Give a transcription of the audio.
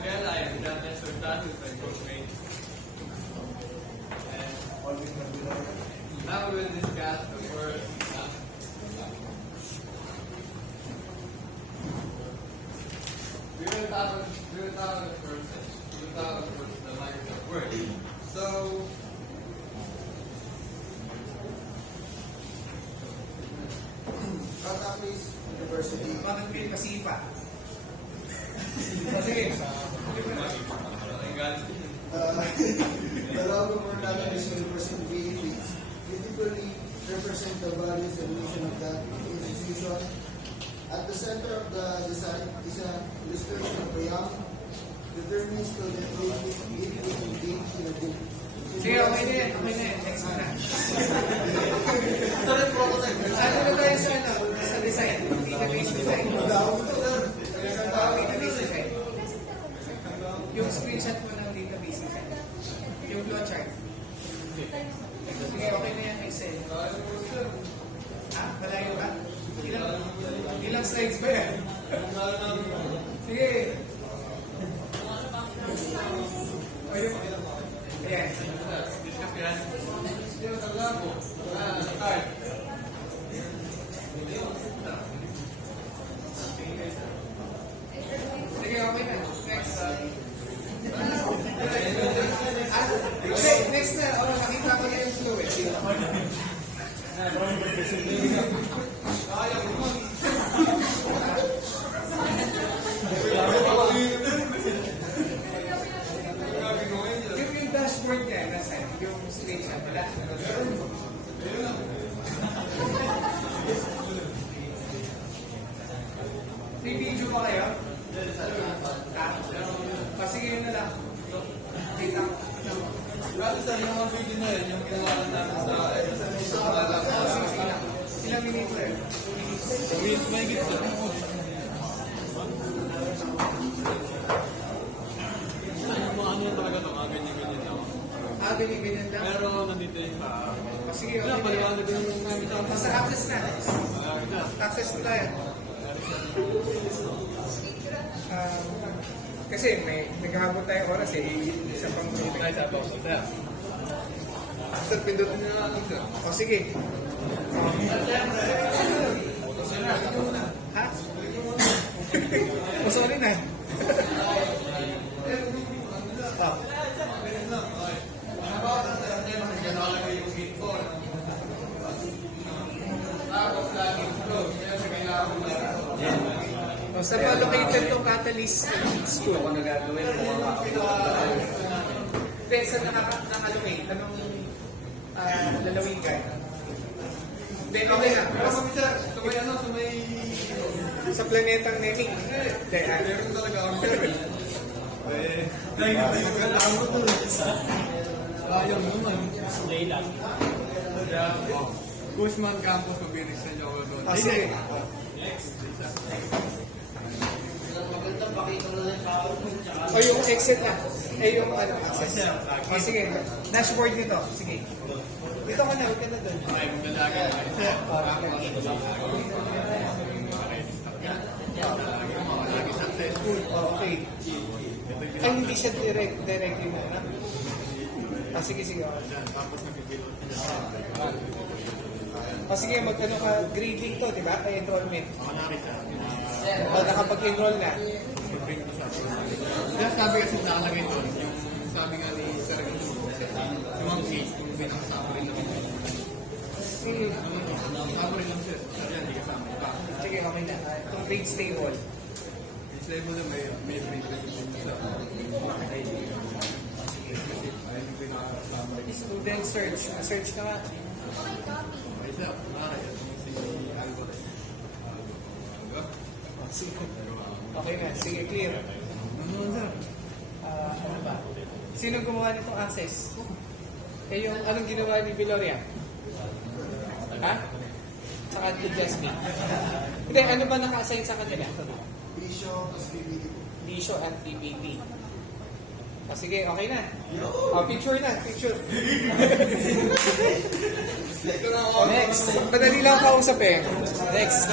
realize that Mr. Tan is my groupmate. And now we will discuss the first we will talk about the first the Microsoft Word. So Catholic University. Bakit may pasipa? Sige. The logo for Catholic University beautifully represent the values and mission of that institution. At the center of the design is an illustration of a young, determined student engaged in a book. Sige, okay na yan. Okay na yan. Next na. Ano na tayo sa design? Database design. Database design. Yung screenshot mo ng database design. Yung flowchart. Sige, okay na yan. Excel. Malayo ka? Ilang slides ba yan? Sige. Ayun. Ayan. Sige, okay na. Next. Okay, next na. Nakita ko na yung flow eh. Yung dashboard niya, nasa yung screenshot. Wala. May video pa kayo? Sige yun na lang. Kita ko. Grabe sa yung mga video na yun, yung ginawa namin sa Sige lang. Ilang minuto yun? with my gift. Mga ano yun talaga ito, mga ganyan-ganyan lang. Binibinin lang. Pero nandito yung sa... Sige, Wala, okay. paliwanag din yung namin sa... Basta access na. Access na tayo. Kasi may naghahabol tayong oras eh. Isa pang Ay, sa box. Sir, pindutin nyo na lang, sir. O sige. Ha? O sorry na. Oh. Sa located tong Catalyst School. Ano gagawin mo? Hindi, saan naka-allocate? Anong lalawin ka? Hindi, okay na. Sa planetang Neming. Hindi, Meron talaga ako. Sayang naman. Guzman Campus, mabilis na niyo ako doon. sige. O yung exit na. Yung access. O sige, dashboard nito. Sige. Dito ka na, huwag ka na doon. Ay, magdalaga. Lagi successful. Okay. Ay, hindi siya directly na. Sige. Tapos nag-build. Sige, mag-ano ka, grading to, di ba? Ay, enrollment. Ako nakita. Nakapag-enroll na. Kaya sabi kasi nakalagay doon, yung sabi nga ni Sir si Ma'am Kate, yung pinakasabi rin naman. Sabi rin lang sir, sabi yan, di kasama ka. Sige, okay na. Itong grade stable. Yung level na may print kasi sa kasi ayun yung pinakasama rin. Student search. Search ka nga. Ay sir, nakakaya itong si Albert. Sige. Okay na. Sige, clear. Ano sir? Ano ba? Sino gumawa nitong access? Yung anong ginawa ni Viloria? Ha? Saka ni Jasmine? Hindi, ano ba naka-assign sa kanila? Bisyo, tapos PPT. Lisho at PPP. Sige, okay na. Picture na, picture. Next. Madali lang kausap eh. Next.